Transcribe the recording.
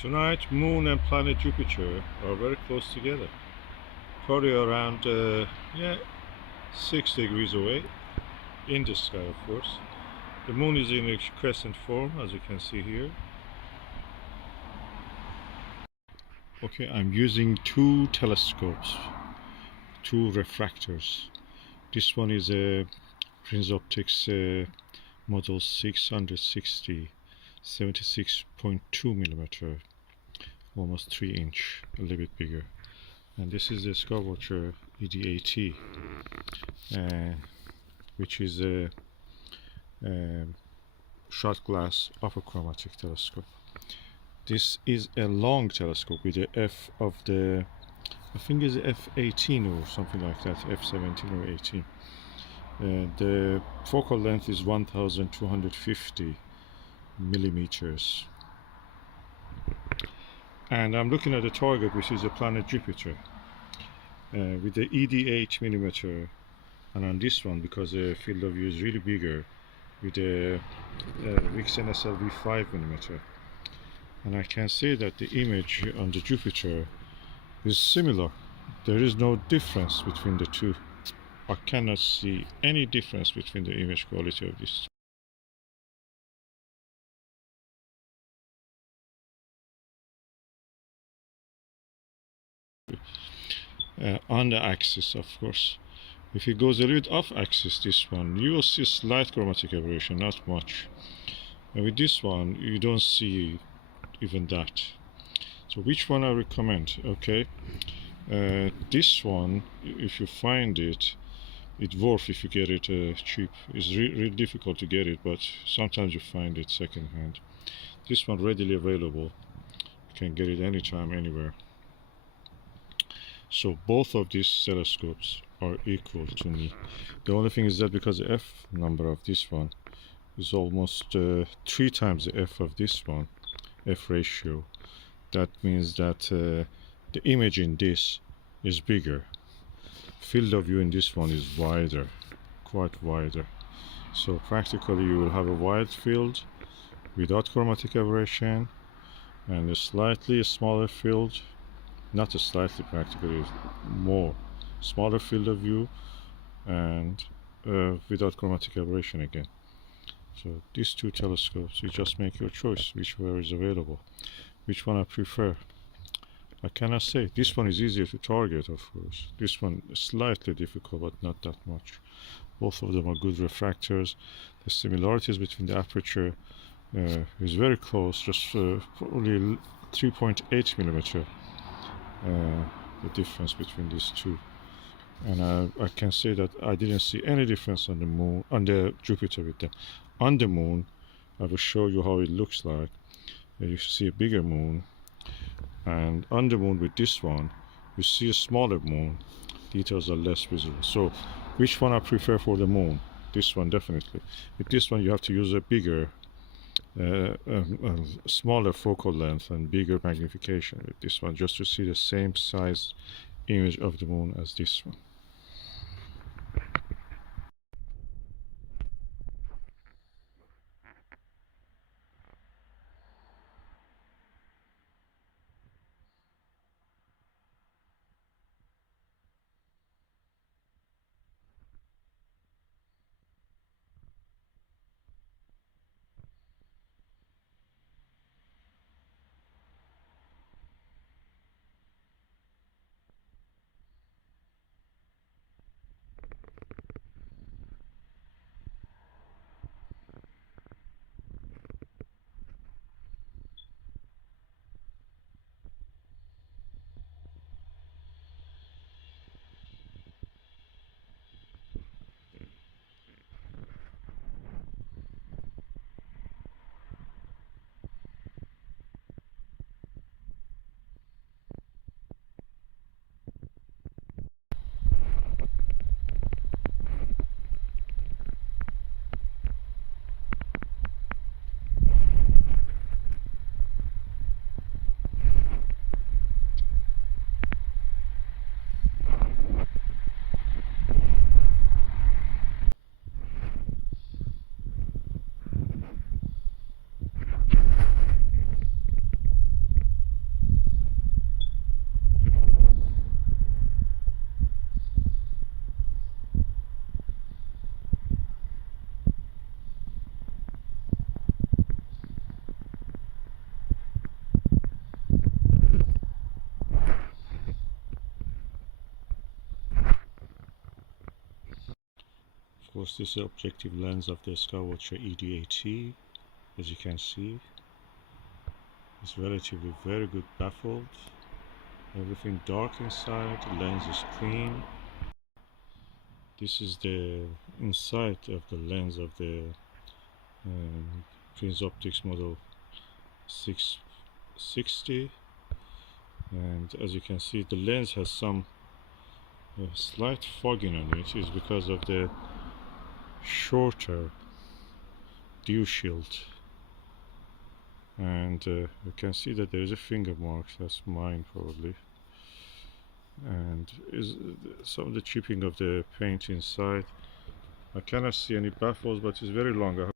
Tonight, Moon and planet Jupiter are very close together. Probably around 6 degrees away in the sky, of course. The Moon is in a crescent form, as you can see here. Okay, I'm using two telescopes, two refractors. This one is a Prinz Optics model 660, 76.2 millimeter, almost 3 inch, a little bit bigger. And this is the Skywatcher ED, which is a shot glass apochromatic telescope. This is a long telescope with the f of the, I think it's f18 or something like that, f17 or 18. The focal length is 1250 millimeters. And I'm looking at the target, which is the planet Jupiter, with the ED 8 millimeter, and on this one, because the field of view is really bigger, with the Vixe SLV 5 millimeter. And I can say that the image on the Jupiter is similar. There is no difference between the two. I cannot see any difference between the image quality of this. On the axis, of course. If it goes a little bit off axis, this one, you will see slight chromatic aberration, not much. And with this one, you don't see even that. So which one I recommend? Okay, this one, if you find it, it's worth if you get it cheap. It's really difficult to get it, but sometimes you find it second hand. This one readily available. You can get it anytime, anywhere. So both of these telescopes are equal to me. The only thing is that because the f number of this one is almost 3 times the f of this one, f ratio, that means that the image in this is bigger. Field of view in this one is wider, quite wider. So practically you will have a wide field without chromatic aberration, and a slightly smaller field, not a slightly, practically more, smaller field of view, and without chromatic aberration again. So these two telescopes, you just make your choice, whichever is available. Which one I prefer, I cannot say. This one is easier to target, of course. This one is slightly difficult, but not that much. Both of them are good refractors. The similarities between the aperture is very close, just probably 3.8 millimeter, the difference between these two. And I can say that I didn't see any difference on the moon, on the Jupiter with them. On the moon, I will show you how it looks like. You see a bigger moon, and on the moon with this one, you see a smaller moon. Details are less visible. So, which one I prefer for the moon? This one, definitely. With this one, you have to use a bigger, smaller focal length and bigger magnification with this one, just to see the same size image of the moon as this one. Of course, this is the objective lens of the Skywatcher ED, as you can see. It's relatively very good baffled. Everything dark inside, the lens is clean. This is the inside of the lens of the Prinz Optics model 660, and as you can see, the lens has some slight fogging on it. Is because of the shorter dew shield, and you can see that there is a finger mark. That's mine probably, and is some of the chipping of the paint inside. I cannot see any baffles, but it's very long. I